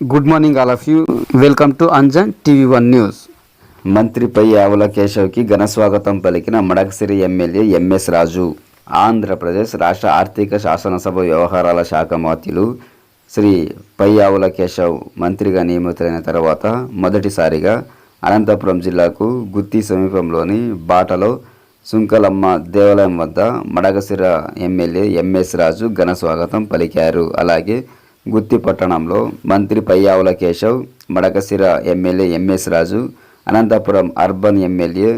Good morning all of you welcome to Anjan TV one news మంత్రిపై ఆవుల కేశవ్కి ఘన స్వాగతం పలికిన మడకసిరి ఎమ్మెల్యే ఎంఎస్ రాజు. ఆంధ్రప్రదేశ్ రాష్ట్ర ఆర్థిక శాసనసభ వ్యవహారాల శాఖ మంత్రులు శ్రీ పయ్యావుల కేశవ్ మంత్రిగా నియమితులైన తర్వాత మొదటిసారిగా అనంతపురం జిల్లాకు గుత్తి సమీపంలోని బాటలో సుంకలమ్మ దేవాలయం వద్ద మడగసిర ఎమ్మెల్యే ఎంఎస్ రాజు ఘన స్వాగతం పలికారు. అలాగే గుత్తి పట్టణంలో మంత్రి Payyavula Keshav Madakasira MLA MS Raju Anantapur urban MLA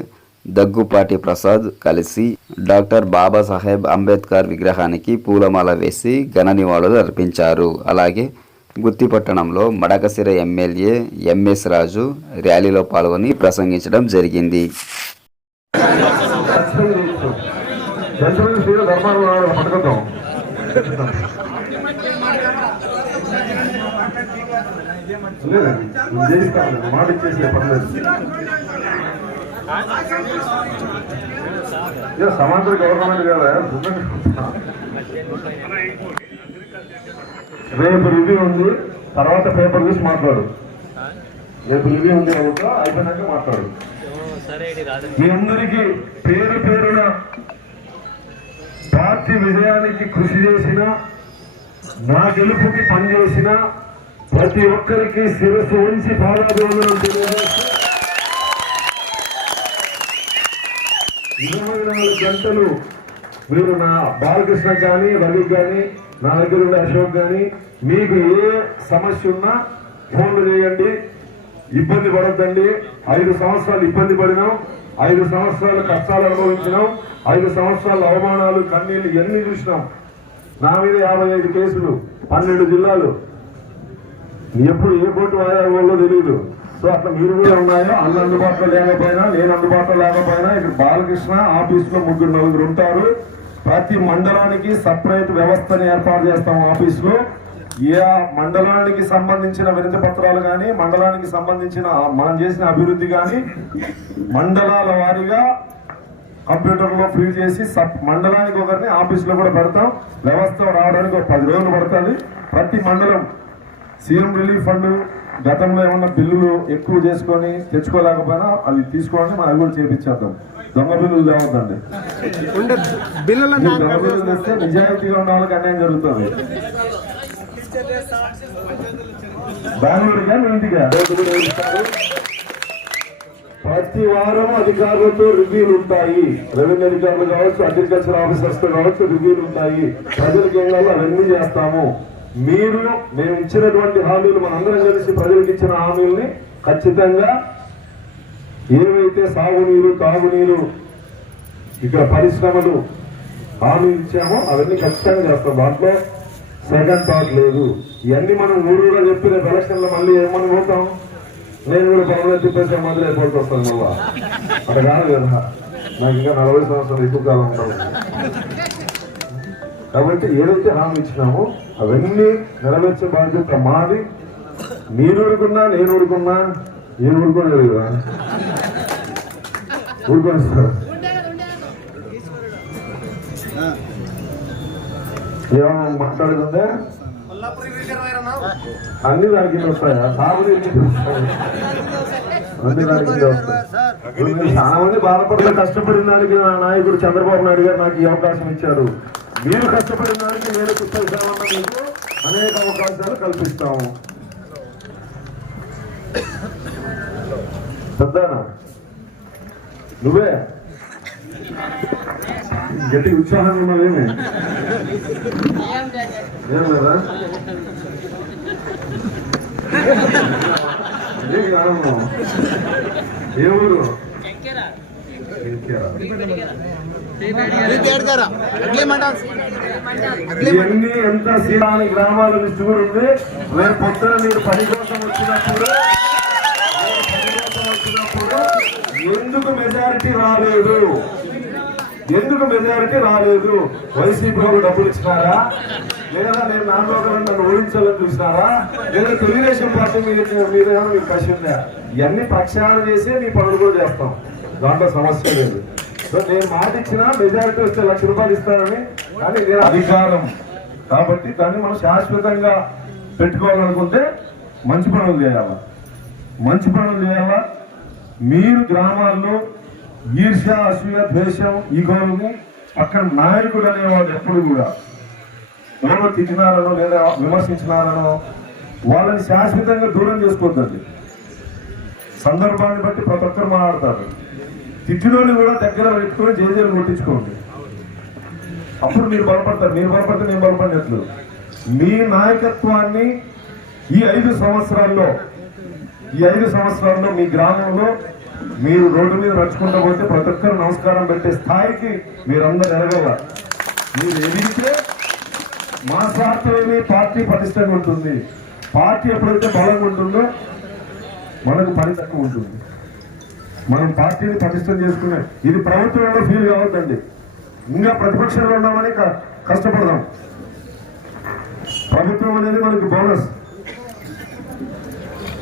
Daggubati Prasad కలిసి డాక్టర్ బాబాసాహెబ్ అంబేద్కర్ విగ్రహానికి పూలమాల వేసి ఘన నివాళులు అర్పించారు. అలాగే గుత్తి పట్టణంలో మడకసిర ఎమ్మెల్యే ఎంఎస్ రాజు ర్యాలీలో పాల్గొని ప్రసంగించడం జరిగింది. జంతువులు శ్రీల పట్టుకుందాం. మాట ఇచ్చేసి పర్లేదు ఇక సమాంతర గవర్నమెంట్ కదా రేపు రివ్యూ ఉంది తర్వాత పేపర్ చూసి మాట్లాడు. రేపు రివ్యూ ఉంది కాబట్టి అయిపోయినాక మాట్లాడు. మీ అందరికీ పేరు పేరున పార్టీ విజయానికి కృషి చేసిన నా గెలుపుకి పనిచేసిన ప్రతి ఒక్కరికి శిరస్సు ఉంచి పాదాభివందనం తెలియజేస్తూ ఇరవై నాలుగు గంటలు మీరు నా బాలకృష్ణ కానీ రవి కానీ నా దగ్గర ఉండే అశోక్ కానీ మీకు ఏ సమస్య ఉన్నా ఫోన్లు చేయండి. ఇబ్బంది పడద్దండి. ఐదు సంవత్సరాలు ఇబ్బంది పడినాం. ఐదు సంవత్సరాలు కష్టాలు అనుభవించినాం. ఐదు సంవత్సరాల అవమానాలు కన్నీళ్ళు ఎన్ని చూసినాం. నా మీద యాభై ఐదు కేసులు పన్నెండు జిల్లాలు. ఎప్పుడు ఏ బోటు వాయాలో తెలియదు సో అట్లా మీరు కూడా ఉన్నాయో అన్న అందుబాటులో లేకపోయినా నేను అందుబాటులో లేకపోయినా ఇక్కడ బాలకృష్ణ ఆఫీసులో ముగ్గురు నలుగురు ఉంటారు. ప్రతి మండలానికి సపరేట్ వ్యవస్థను ఏర్పాటు చేస్తాం ఆఫీస్లో. ఏ మండలానికి సంబంధించిన వినతి పత్రాలు కానీ మండలానికి సంబంధించిన మనం చేసిన అభివృద్ధి కానీ మండలాల వారీగా కంప్యూటర్లో ఫిల్ చేసి సబ్ మండలానికి ఒకరిని ఆఫీస్లో కూడా పెడతాం. వ్యవస్థ రావడానికి ఒక పది రోజులు పడుతుంది. ప్రతి మండలం సీఎం రిలీఫ్ ఫండ్ గతంలో ఏమన్నా బిల్లులు ఎక్కువ చేసుకొని తెచ్చుకోలేకపోయినా అవి తీసుకోండి మనం అవి కూడా చేపించేద్దాం. దొంగ బిల్లులు తేవద్దండి. దొంగ బిల్లులు తెస్తే నిజాయితీగా ఉన్న వాళ్ళకి అన్యాయం జరుగుతుంది. బెంగళూరుగా ఇంటిగా. ప్రతి వారం అధికారులతో రివ్యూలు ఉంటాయి. రెవెన్యూ అధికారులు కావచ్చు అగ్రికల్చర్ ఆఫీసర్స్తో కావచ్చు రివ్యూలు ఉంటాయి. ప్రజలకు ఏం కావాలో అవన్నీ చేస్తాము. మీరు మేము ఇచ్చినటువంటి హామీలు మనందరం కలిసి ప్రజలకు ఇచ్చిన హామీల్ని ఖచ్చితంగా ఏవైతే సాగునీరు తాగునీరు ఇక్కడ పరిశ్రమలు హామీ ఇచ్చామో అవన్నీ ఖచ్చితంగా చేస్తాం. దాంట్లో సెకండ్ థాట్ లేదు. ఇవన్నీ మనం ఊరుగా చెప్పి రేపు ఎలక్షన్లో మళ్ళీ ఏమని పోతాం నేను కూడా పనులు తిప్పేసే మొదలు అయిపోతూ వస్తాను మళ్ళా. అక్కడ కాదు కదా. నాకు ఇంకా నలభై సంవత్సరాలు ఎక్కువ కాలం ఉంటాను కాబట్టి ఏదైతే హామీ ఇచ్చినామో అవన్నీ నెరవేర్చే బాధ్యత మాది. మీరు ఊరుకున్నా నేను ఊరుకున్నా నేను ఊరుకోలేదు కదా? ఊరుకోండి సార్ ఏమన్నా మాట్లాడుతుందే? అన్ని దానికి వస్తాయా? సాగులు అన్ని దానికి వస్తాయి. చాలా మంది బాధపడిన కష్టపడిన దానికి నా నాయకుడు చంద్రబాబు నాయుడు గారు నాకు ఈ అవకాశం ఇచ్చారు. మీరు కష్టపడిన దానికి నేను కృతజ్ఞతమన్న మీకు అనేక అవకాశాలు కల్పిస్తాము. పెద్దనా? నువ్వే? గట్టి ఉత్సాహంగా ఉన్నావేమి? ఏం లేదా. ఏ ఊరు? ఎంకేరా. ఇవన్నీ ఎంత సీరాని గ్రామాల లిస్టు కూడా ఉంది రేపు పొద్దున మీరు పని కోసం వచ్చినప్పుడు ఎందుకు మెజారిటీ రాలేదు ఎందుకు మెజారిటీ రాలేదు వైసీపీ వాళ్ళు డబ్బులు ఇచ్చినారా లేదా నేను నాలుగు ఒకరు నన్ను ఓడించాలని చూసినారా లేదా తెలుగుదేశం పార్టీ మీద మీద మీకు కసి ఉందా ఇవన్నీ ప్రక్షాళన చేసి మీ పనులు కూడా చేస్తాం దాంట్లో సమస్య లేదు నేను మాట ఇచ్చినా మెజారిటీ వస్తే లక్ష రూపాయలు ఇస్తానని. కానీ నేను అధికారం. కాబట్టి దాన్ని మనం శాశ్వతంగా పెట్టుకోవాలనుకుంటే మంచి పనులు చేయాలా? మంచి పనులు చేయాలా? మీరు గ్రామాల్లో ఈర్ష అసూయ ద్వేషం ఈగోలని అక్కడ నాయకుడు అనేవాడు ఎప్పుడు కూడా ఎవరో తిట్టినారనో లేదా విమర్శించినారనో వాళ్ళని శాశ్వతంగా దూరం చేసుకోవద్దండి. సందర్భాన్ని బట్టి ప్రతి ఒక్కరు మాట్లాడతారు. తిట్టినోని కూడా దగ్గర పెట్టుకుని జేజేలు కొట్టించుకోండి. అప్పుడు మీరు బలపడతారు. మీరు బలపడితే నేను బలపడినట్లు. మీ నాయకత్వాన్ని ఈ ఐదు సంవత్సరాల్లో ఈ ఐదు సంవత్సరాల్లో మీ గ్రామంలో మీరు రోడ్డు మీద నడుచుకుంటూ పోతే ప్రతి ఒక్కరు నమస్కారం పెట్టే స్థాయికి మీరందరూ ఎదగల. మీరు ఎదిగితే మా స్వార్థమే పార్టీ పటిష్టంగా ఉంటుంది. పార్టీ ఎప్పుడైతే బలంగా ఉంటుందో మనకు పని తక్కువ ఉంటుంది. మనం పార్టీని పటిష్టం చేసుకునే ఇది ప్రభుత్వంలో ఫీల్ కావద్దండి. ఇంకా ప్రతిపక్షంలో ఉన్నామని కష్టపడదాం. ప్రభుత్వం అనేది మనకి బోనస్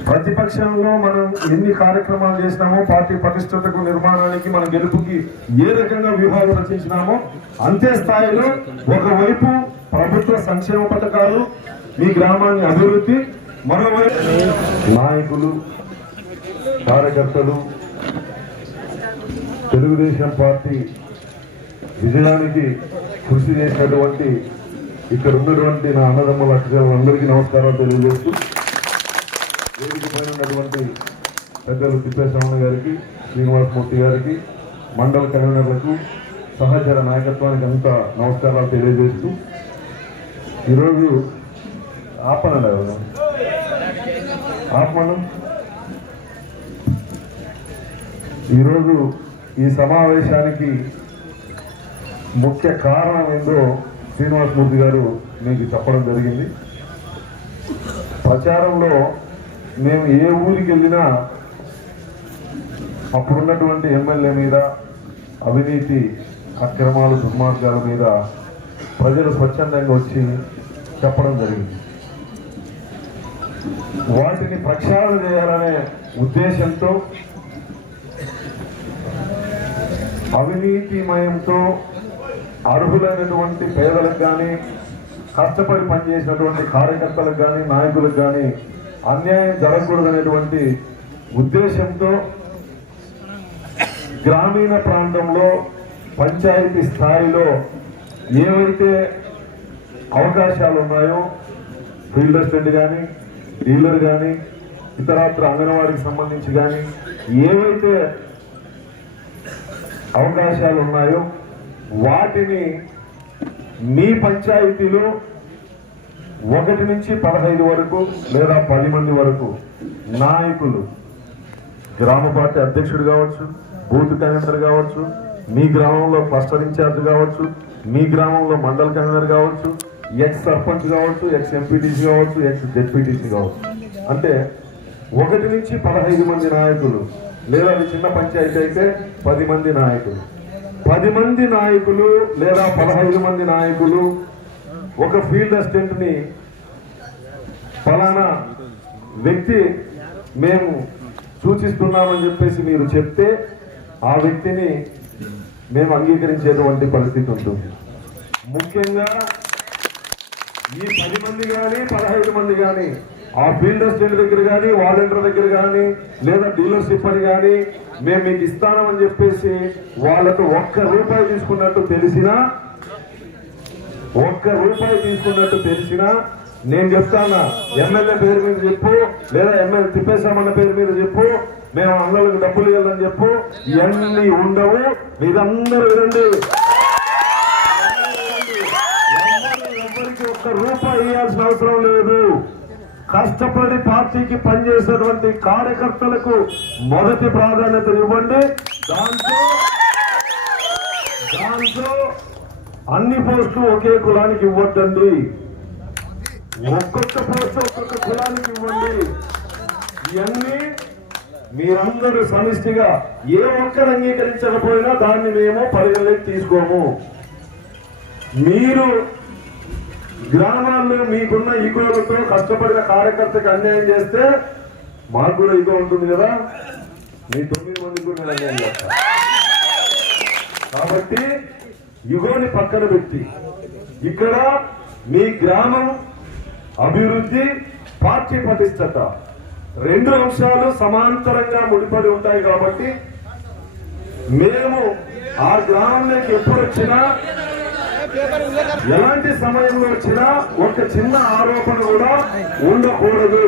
ప్రతిపక్షంలో మనం ఎన్ని కార్యక్రమాలు చేసినామో పార్టీ పటిష్టతకు నిర్మాణానికి మన గెలుపుకి ఏ రకంగా వ్యూహాలు రచించినామో అంతే స్థాయిలో ఒకవైపు ప్రభుత్వ సంక్షేమ పథకాలు మీ గ్రామాన్ని అభివృద్ధి మరోవైపు నాయకులు కార్యకర్తలు తెలుగుదేశం పార్టీ విజయానికి కృషి చేసినటువంటి ఇక్కడ ఉన్నటువంటి నా అన్నదమ్ముల అక్షరాలందరికీ నమస్కారాలు తెలియజేస్తూ వేదిక పైన ఉన్నటువంటి పెద్దలు తిప్పేశ్రమణ గారికి శ్రీనివాసమూర్తి గారికి మండల కన్వీనర్లకు సహచర నాయకత్వానికి అంతా నమస్కారాలు తెలియజేస్తూ ఈరోజు ఆపనండి ఎవరు? ఆపమను ఈరోజు ఈ సమావేశానికి ముఖ్య కారణం ఏందో శ్రీనివాసమూర్తి గారు మీకు చెప్పడం జరిగింది. ప్రచారంలో మేము ఏ ఊరికి వెళ్ళినా అప్పుడున్నటువంటి ఎమ్మెల్యే మీద అవినీతి అక్రమాలు దుర్మార్గాల మీద ప్రజలు స్వచ్ఛందంగా వచ్చి చెప్పడం జరిగింది. వాటిని ప్రక్షాళన చేయాలనే ఉద్దేశంతో అవినీతిమయంతో అర్హులైనటువంటి పేదలకు కానీ కష్టపడి పనిచేసినటువంటి కార్యకర్తలకు కానీ నాయకులకు కానీ అన్యాయం జరగకూడదనేటువంటి ఉద్దేశంతో గ్రామీణ ప్రాంతంలో పంచాయతీ స్థాయిలో ఏవైతే అవకాశాలు ఉన్నాయో ఫీల్డ్ అసిస్టెంట్ కానీ డీలర్ కానీ ఇతరత్ర అంగన్వాడికి సంబంధించి కానీ ఏవైతే అవకాశాలు ఉన్నాయో వాటిని మీ పంచాయతీలో ఒకటి నుంచి పదహైదు వరకు లేదా పది మంది వరకు నాయకులు గ్రామ పార్టీ అధ్యక్షుడు కావచ్చు బూత్ కన్వీనర్ కావచ్చు మీ గ్రామంలో క్లస్టర్ ఇన్ఛార్జ్ కావచ్చు మీ గ్రామంలో మండల కన్వీనర్ కావచ్చు ఎక్స్ సర్పంచ్ కావచ్చు ఎక్స్ ఎంపీటీసీ కావచ్చు ఎక్స్ జెడ్పీటీసీ కావచ్చు. అంటే ఒకటి నుంచి పదహైదు మంది నాయకులు లేదా అది చిన్న పంచాయతీ అయితే పది మంది నాయకులు. పది మంది నాయకులు లేదా పదహైదు మంది నాయకులు ఒక ఫీల్డ్ అసిస్టెంట్ని ఫలానా వ్యక్తి మేము సూచిస్తున్నామని చెప్పేసి మీరు చెప్తే ఆ వ్యక్తిని మేము అంగీకరించేటువంటి పరిస్థితి ఉంటుంది. ముఖ్యంగా ఈ పది మంది కానీ పదహైదు మంది కానీ ఆ ఫీల్డ్ అసిస్టెంట్ దగ్గర కానీ వాలంటీర్ దగ్గర కానీ లేదా డీలర్షిప్ అని కానీ మేము మీకు ఇస్తామని చెప్పేసి వాళ్ళతో ఒక్క రూపాయి తీసుకున్నట్టు తెలిసినా ఒక్క రూపాయి తీసుకున్నట్టు తెలిసినా నేను చెప్తానా ఎమ్మెల్యే పేరు మీద చెప్పు లేదా ఎమ్మెల్యే తిప్పేశామన్న పేరు మీద చెప్పు మేము అందరికి డబ్బులు ఇవ్వాలని చెప్పు ఇవన్నీ ఉండవు మీరందరూ వినండి ఎవరికి ఒక్క రూపాయి ఇవ్వాల్సిన అవసరం లేదు కష్టపడి పార్టీకి పనిచేసేటువంటి కార్యకర్తలకు మొదటి ప్రాధాన్యత ఇవ్వండి. దాంతో దాంతో అన్ని పోస్టులు ఒకే కులానికి ఇవ్వద్దండి. ఒక్కొక్క పోస్ట్ ఒక్కొక్క కులానికి ఇవ్వండి. ఇవన్నీ మీరందరూ సమిష్టిగా ఏ ఒక్కరు అంగీకరించకపోయినా దాన్ని మేము పరిగణలోకి తీసుకోము. మీరు గ్రామాల్లో మీకున్న ఈగోలతో కష్టపడిన కార్యకర్తకు అన్యాయం చేస్తే మాకు కూడా ఈగో ఉంటుంది కదా? మీ తొమ్మిది మంది కూడా అన్యాయం చేస్తా. కాబట్టి యుగోని పక్కన పెట్టి ఇక్కడ మీ గ్రామం అభివృద్ధి పార్టీ పటిష్టత రెండు అంశాలు సమాంతరంగా ముడిపడి ఉంటాయి కాబట్టి మేము ఆ గ్రామంలోకి ఎప్పుడు వచ్చినా ఎలాంటి సమయంలో వచ్చినా ఒక చిన్న ఆరోపణ కూడా ఉండకూడదు.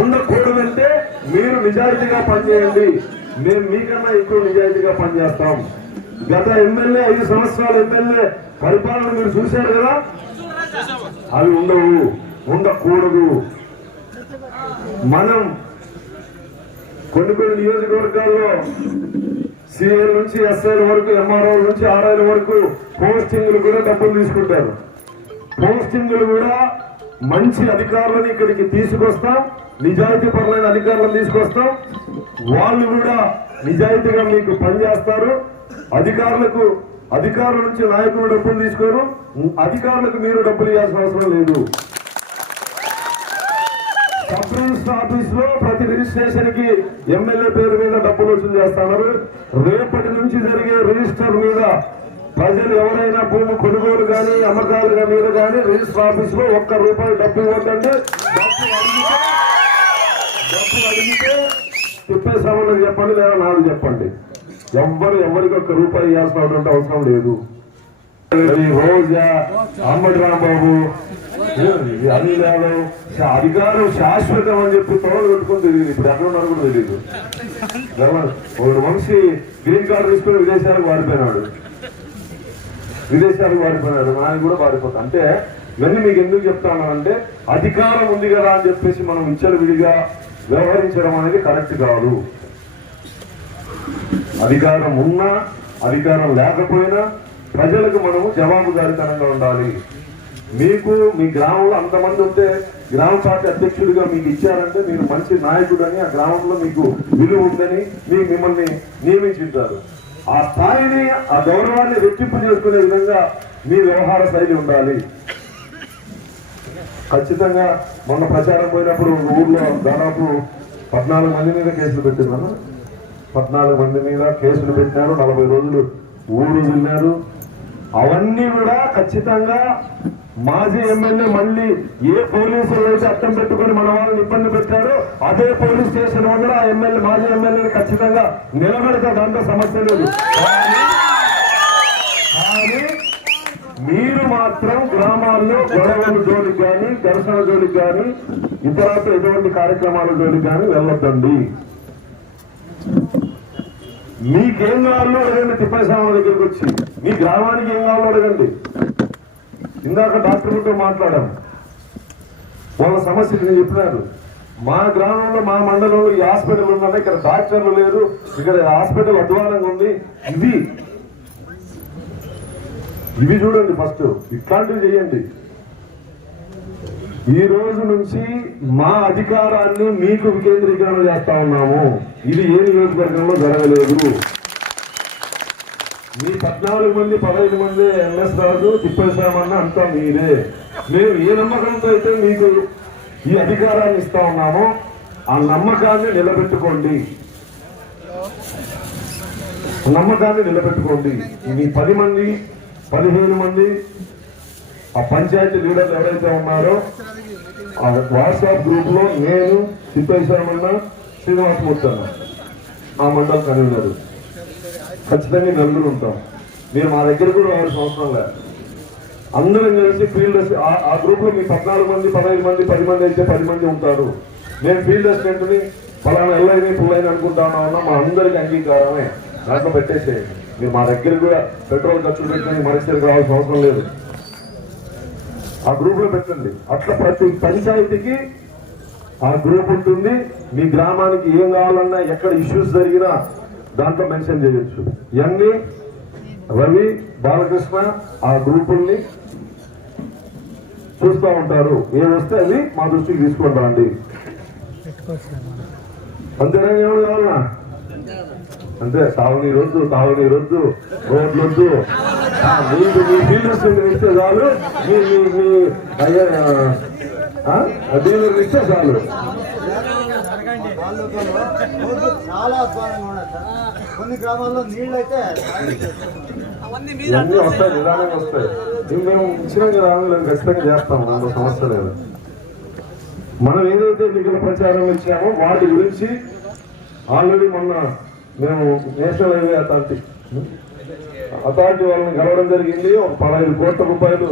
ఉండకూడదంటే మీరు నిజాయితీగా పనిచేయండి. మేము మీకన్నా ఎక్కువ నిజాయితీగా పనిచేస్తాం. గత ఎమ్మెల్యే ఐదు సంవత్సరాల ఎమ్మెల్యే పరిపాలన మీరు చూశారు కదా? అవి ఉండవు ఉండకూడదు. మనం కొన్ని కొన్ని నియోజకవర్గాల్లో సిఐల నుంచి ఎస్ఐల వరకు ఎంఆర్ఓ నుంచి ఆర్ఐల వరకు పోస్టింగ్లు కూడా డబ్బులు తీసుకుంటారు. పోస్టింగ్లు కూడా మంచి అధికారులను ఇక్కడికి తీసుకొస్తాం. నిజాయితీ పరులైన అధికారులను తీసుకొస్తాం. వాళ్ళు కూడా నిజాయితీగా మీకు పనిచేస్తారు. అధికారులకు అధికారుల నుంచి నాయకులు డబ్బులు తీసుకోరు. అధికారులకు మీరు డబ్బులు ఇవ్వాల్సిన అవసరం లేదు. సబ్ రిజిస్టర్ ఆఫీస్లో ప్రతి రిజిస్ట్రేషన్కి ఎమ్మెల్యే పేరు మీద డబ్బులు వసూలు చేస్తున్నారు. రేపటి నుంచి జరిగే రిజిస్టర్ మీద ప్రజలు ఎవరైనా భూమి కొనుగోలు కానీ అమ్మకాలు కానీ మీద కానీ రిజిస్టర్ ఆఫీస్లో ఒక్క రూపాయి డబ్బు ఇవ్వద్దండి. డబ్బు అడిగితే డబ్బు తిప్పేసామని చెప్పండి లేదా నాకు చెప్పండి. ఎవ్వరు ఎవరికి ఒక్క రూపాయి ఇవ్వాల్సినటువంటి అవసరం లేదు. రోజా అమ్మడి రాంబాబు ఇది అనిల్ యాదవ్ అధికారం శాశ్వతం అని చెప్పి తోడు పెట్టుకుని తెలియదు ఇప్పుడు ఎక్కడ ఉన్నారు కూడా తెలియదు ఒక మనిషి గ్రీన్ కార్డు తీసుకుని విదేశాలకు వాడిపోయినాడు. విదేశాలకు వాడిపోయినాడు ఆయన కూడా వాడిపోతాడు అంటే ఇవన్నీ మీకు ఎందుకు చెప్తాను అంటే అధికారం ఉంది కదా అని చెప్పేసి మనం విచ్చలవిడిగా వ్యవహరించడం అనేది కరెక్ట్ కాదు. అధికారం ఉన్నా అధికారం లేకపోయినా ప్రజలకు మనము జవాబుదారితనంగా ఉండాలి. మీకు మీ గ్రామంలో అంతమంది ఉంటే గ్రామ పార్టీ అధ్యక్షుడిగా మీకు ఇచ్చారంటే మీరు మంచి నాయకుడని ఆ గ్రామంలో మీకు విలువ ఉందని మీ మిమ్మల్ని నియమించుంటారు. ఆ స్థాయిని ఆ గౌరవాన్ని రెట్టింపు చేసుకునే విధంగా మీ వ్యవహార శైలి ఉండాలి. ఖచ్చితంగా మొన్న ప్రచారం పోయినప్పుడు ఊర్లో దాదాపు పద్నాలుగు మంది మీద కేసులు పెట్టినాను పద్నాలుగు మంది మీద కేసులు పెట్టినారు. నలభై రోజులు ఊరు వెళ్ళారు అవన్నీ కూడా ఖచ్చితంగా మాజీ ఎమ్మెల్యే మళ్ళీ ఏ పోలీసులు అయితే అర్థం పెట్టుకొని మన వాళ్ళని ఇబ్బంది పెట్టారో అదే పోలీస్ స్టేషన్ వల్ల ఆ ఎమ్మెల్యే మాజీ ఎమ్మెల్యేని ఖచ్చితంగా నిలబెడతా దాంట్లో సమస్య లేదు. మీరు మాత్రం గ్రామాల్లో గొడవల జోలికి కానీ దర్శన జోలికి కానీ ఇతరత ఎటువంటి కార్యక్రమాల జోలికి కానీ వెళ్ళొద్దండి. మీకేం కావాలో అడగండి తిప్పై దగ్గరికి వచ్చి. మీ గ్రామానికి ఏం కావాలో అడగండి. ఇందాక డాక్టర్లతో మాట్లాడాం. వాళ్ళ సమస్యలు నేను చెప్పినారు మా గ్రామంలో మా మండలంలో ఈ హాస్పిటల్ ఉందంటే ఇక్కడ డాక్టర్లు లేరు. ఇక్కడ హాస్పిటల్ అధ్వానంగా ఉంది. ఇది ఇవి చూడండి ఫస్ట్. ఇట్లాంటివి చేయండి. ఈ రోజు నుంచి మా అధికారాన్ని మీకు వికేంద్రీకరణ చేస్తా ఉన్నాము. ఇది ఏ నియోజకవర్గంలో జరగలేదు. మీ పద్నాలుగు మంది పదహైదు మంది ఎంఎస్ రాజు తిప్పేశామన్న అంతా మీరే. మేము ఏ నమ్మకంతో అయితే మీకు ఈ అధికారాన్ని ఇస్తా ఉన్నామో ఆ నమ్మకాన్ని నిలబెట్టుకోండి. నమ్మకాన్ని నిలబెట్టుకోండి. మీ పది మంది పదిహేను మంది ఆ పంచాయతీ లీడర్లు ఎవరైతే ఉన్నారో ఆ వాట్సాప్ గ్రూప్లో నేను తిప్పేశామన్న శ్రీనివాసమూర్తి అన్న. ఆ మండలం కన్వీనర్. ఖచ్చితంగా నలుగురు ఉంటాం. మీరు మా దగ్గర కూడా రావాల్సిన అవసరం లేదు అందరం కలిసి ఫీల్డ్ ఆ- గ్రూప్లో గ్రూప్లో మీ పద్నాలుగు మంది పదహైదు మంది పది మంది అయితే పది మంది ఉంటారు. నేను ఫీల్డ్ అసిస్టెంట్ని ఫలానా ఎల్లైన పుల్లైన అనుకుంటాను అన్న మా అందరికి అంగీకారమే. దాంట్లో పెట్టేసేయండి. మీరు మా దగ్గర కూడా పెట్రోల్ ఖర్చులు పెట్టుకుని మన దగ్గరికి రావాల్సిన అవసరం లేదు. ఆ గ్రూప్లో పెట్టండి. అట్లా ప్రతి పంచాయతీకి ఆ గ్రూప్ ఉంటుంది. మీ గ్రామానికి ఏం కావాలన్నా ఎక్కడ ఇష్యూస్ జరిగినా దాంట్లో మెన్షన్ చేయొచ్చు. ఇవన్నీ రవి బాలకృష్ణ ఆ గ్రూపుల్ని చూస్తూ ఉంటారు. ఏమొస్తే వస్తే అవి మా దృష్టికి తీసుకుంటా అండి అంతేనా ఏమైనా కావాలన్నా అంతే తాగునీరు వద్దు తాగునీరు వద్దు రోడ్లు వద్దు మీకు మీ డీలర్స్ ఇస్తే చాలు. మీ మీ మీ అయ్యా డీలర్ ఇస్తే చాలు. చాలా అధ్వానంగా ఉన్నది సార్. కొన్ని గ్రామాల్లో నీళ్ళు అయితే ఇవన్నీ వస్తాయి నిదానంగా వస్తాయి. ఇవి మేము ఇచ్చిన ఖచ్చితంగా చేస్తాం అందులో సమస్య లేదు. మనం ఏదైతే ఎన్నికల ప్రచారం ఇచ్చామో వాటి గురించి ఆల్రెడీ మొన్న మేము నేషనల్ హైవే అథారిటీ అథారిటీ వాళ్ళని కలవడం జరిగింది. ఒక పదహైదు కోట్ల రూపాయలు